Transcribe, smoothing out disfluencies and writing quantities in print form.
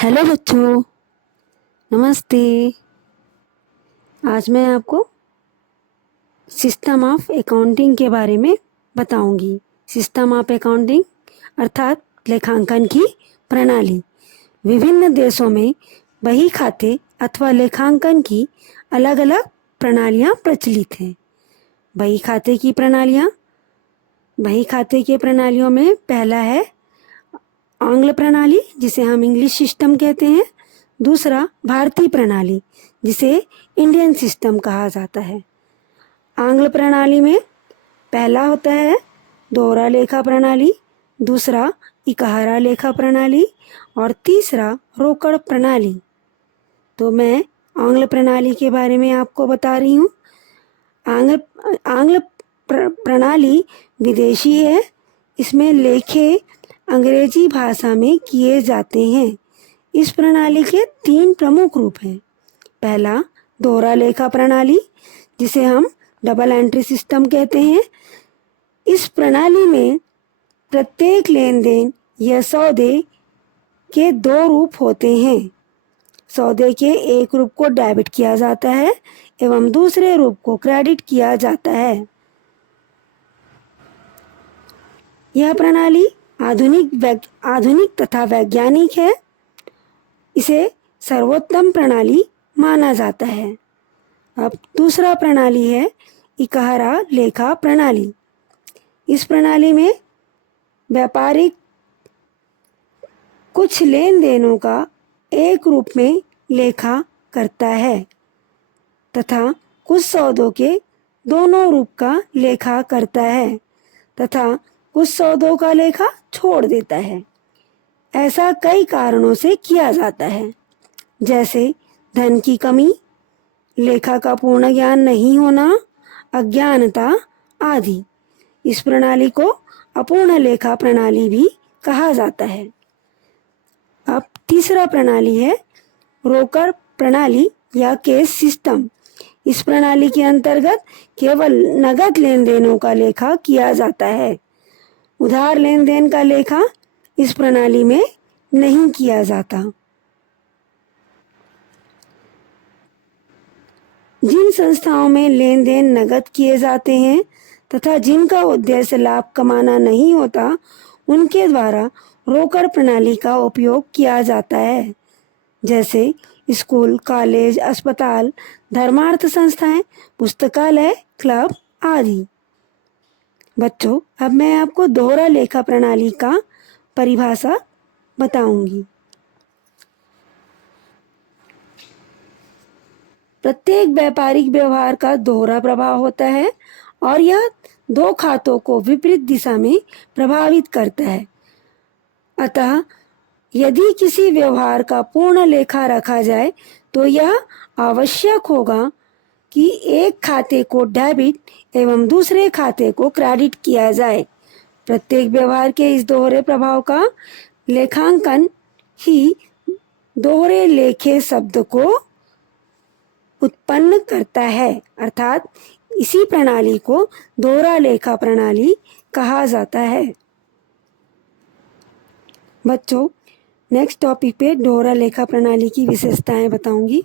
Hello बच्चों, नमस्ते। आज मैं आपको सिस्टम ऑफ अकाउंटिंग के बारे में बताऊंगी। सिस्टम ऑफ अकाउंटिंग अर्थात लेखांकन की प्रणाली। विभिन्न देशों में बही खाते अथवा लेखांकन की अलग अलग प्रणालियां प्रचलित हैं। बही खाते की प्रणालियां, बही खाते के प्रणालियों में पहला है आंग्ल प्रणाली, जिसे हम इंग्लिश सिस्टम कहते हैं। दूसरा भारतीय प्रणाली, जिसे इंडियन सिस्टम कहा जाता है। आंग्ल प्रणाली में पहला होता है दोहरा लेखा प्रणाली, दूसरा इकहरा लेखा प्रणाली और तीसरा रोकड़ प्रणाली। तो मैं आंग्ल प्रणाली के बारे में आपको बता रही हूँ। आंग्ल प्रणाली विदेशी है। इसमें लेखे अंग्रेजी भाषा में किए जाते हैं। इस प्रणाली के 3 प्रमुख रूप हैं। पहला दोहरा लेखा प्रणाली, जिसे हम डबल एंट्री सिस्टम कहते हैं। इस प्रणाली में प्रत्येक लेन देन या सौदे के 2 रूप होते हैं। सौदे के एक रूप को डेबिट किया जाता है एवं दूसरे रूप को क्रेडिट किया जाता है। यह प्रणाली आधुनिक तथा वैज्ञानिक है। इसे सर्वोत्तम प्रणाली माना जाता है। अब दूसरा प्रणाली है इकहरा लेखा प्रणाली। इस प्रणाली में व्यापारिक कुछ लेन देनों का एक रूप में लेखा करता है तथा कुछ सौदों के दोनों रूप का लेखा करता है तथा कुछ सौदों का लेखा छोड़ देता है। ऐसा कई कारणों से किया जाता है, जैसे धन की कमी, लेखा का पूर्ण ज्ञान नहीं होना, अज्ञानता आदि। इस प्रणाली को अपूर्ण लेखा प्रणाली भी कहा जाता है। अब तीसरा प्रणाली है रोकड़ प्रणाली या कैश सिस्टम। इस प्रणाली के अंतर्गत केवल नगद लेन देनों का लेखा किया जाता है। उधार लेन देन का लेखा इस प्रणाली में नहीं किया जाता। जिन संस्थाओं में लेन देन नगद किए जाते हैं तथा जिनका उद्देश्य लाभ कमाना नहीं होता, उनके द्वारा रोकड़ प्रणाली का उपयोग किया जाता है, जैसे स्कूल, कॉलेज, अस्पताल, धर्मार्थ संस्थाएं, पुस्तकालय, क्लब आदि। बच्चों, अब मैं आपको दोहरा लेखा प्रणाली का परिभाषा बताऊंगी। प्रत्येक व्यापारिक व्यवहार का दोहरा प्रभाव होता है और यह 2 खातों को विपरीत दिशा में प्रभावित करता है। अतः यदि किसी व्यवहार का पूर्ण लेखा रखा जाए तो यह आवश्यक होगा कि एक खाते को डेबिट एवं दूसरे खाते को क्रेडिट किया जाए। प्रत्येक व्यवहार के इस दोहरे प्रभाव का लेखांकन ही दोहरे लेखे शब्द को उत्पन्न करता है, अर्थात इसी प्रणाली को दोहरा लेखा प्रणाली कहा जाता है। बच्चों, नेक्स्ट टॉपिक पे दोहरा लेखा प्रणाली की विशेषताएं बताऊंगी।